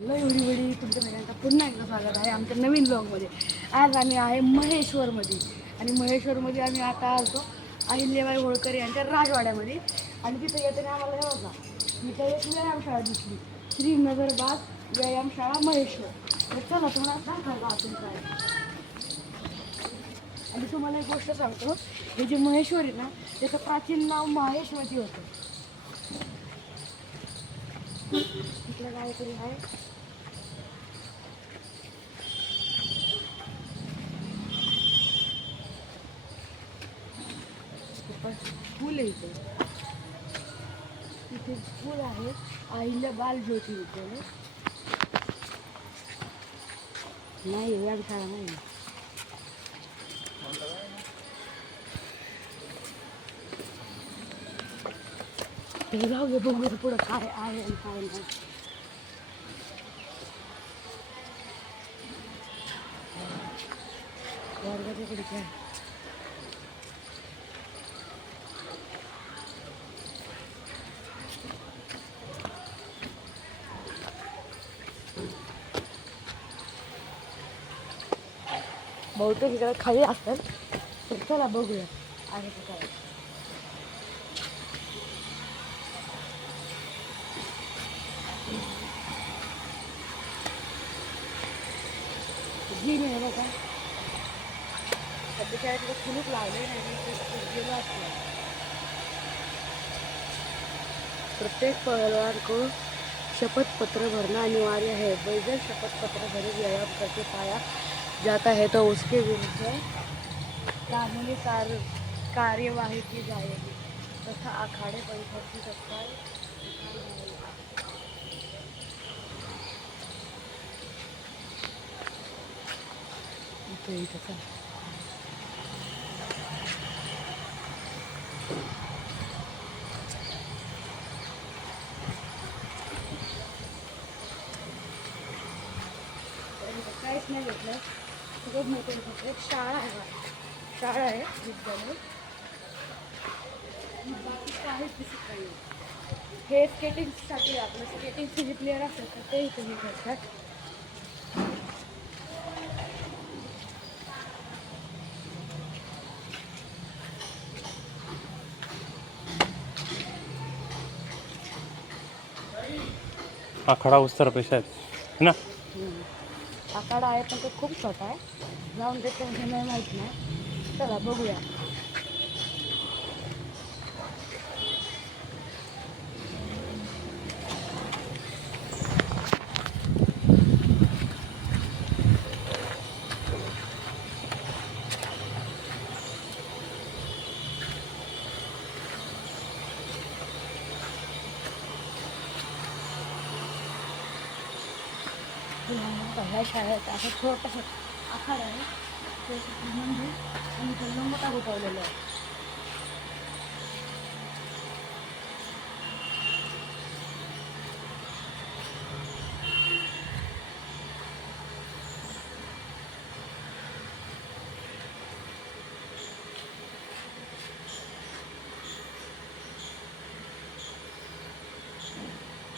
एवढी वेळी तुमच्या सगळ्यांचा पुन्हा एकदा स्वागत आहे आमच्या नवीन ब्लॉगमध्ये. आज आम्ही आहे महेश्वरमध्ये आणि महेश्वरमध्ये आम्ही आता आलो अहिल्याबाई होळकर यांच्या राजवाड्यामध्ये. आणि तिथं येताना आम्हाला हे बघा तिथं एक व्यायामशाळा दिसली, श्रीनगर बाग व्यायामशाळा महेश्वर. तर चला तुम्हाला दाखवायला आपण काय. आणि तुम्हाला एक गोष्ट सांगतो, हे जे महेश्वर आहे ना त्याचं प्राचीन नाव माहेश्वरी होतं. इथलं काहीतरी आहे फुल आहे इथे फुल आहे अहिल्या बाल ज्योती विद्यालय. नाही व्यायामशाळा नाही. ते जाऊ दे बघू पुढं काय आहे आणि काय नाही. वर्गाच्याकडे काय बहुतेक इकडे खाली असतात. तर चला बघूया आहे का काय. जिम आहे बघा, सध्या काय तिथे कुलूप लावले नाही गेलो असलं. प्रत्येक पहलवान को शपथ पत्र भरना अनिवार्य है. बगैर शपथ पत्र भरे व्यायाम करके पाया जाता है तो उसके विरुद्ध कानूनी कार्यवाही की जाएगी तथा आखाड़े परिषद की तत्काल काहीच नाही घेतलं. सगळं मोठं फक्त एक शाळा आहे विद्यालय. बाकी काहीच दिसत नाही. हे स्केटिंगसाठी आपलं स्केटिंगचे जे प्लेअर असतात तर ते इथे हे करतात. आखाडा उस तरफ है ना. आखाडा आहे पण तो खूप छोटा आहे. जाऊन ते त्यांना नाही माहीत नाही. चला बघूया. ह्या शाळेत असं छोटंसं आखाडा आहे. ते म्हणजे आणि तो लंगोटा गोठवलेला आहे.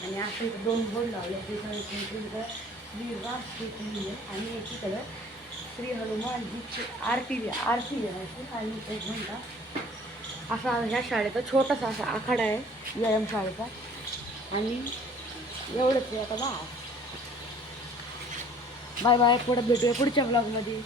आणि असं इथं दोन बोर्ड लावले. तिथं श्री राज आहे आणि एकीकडं श्री हनुमानजीची आरती आहे. आणि एक घंटा असा ह्या शाळेचा छोटासा असा आखाडा आहे व्यायामशाळेचा. आणि एवढंच आहे आता. Bye bye. पुढे भेटूया पुढच्या ब्लॉगमध्ये.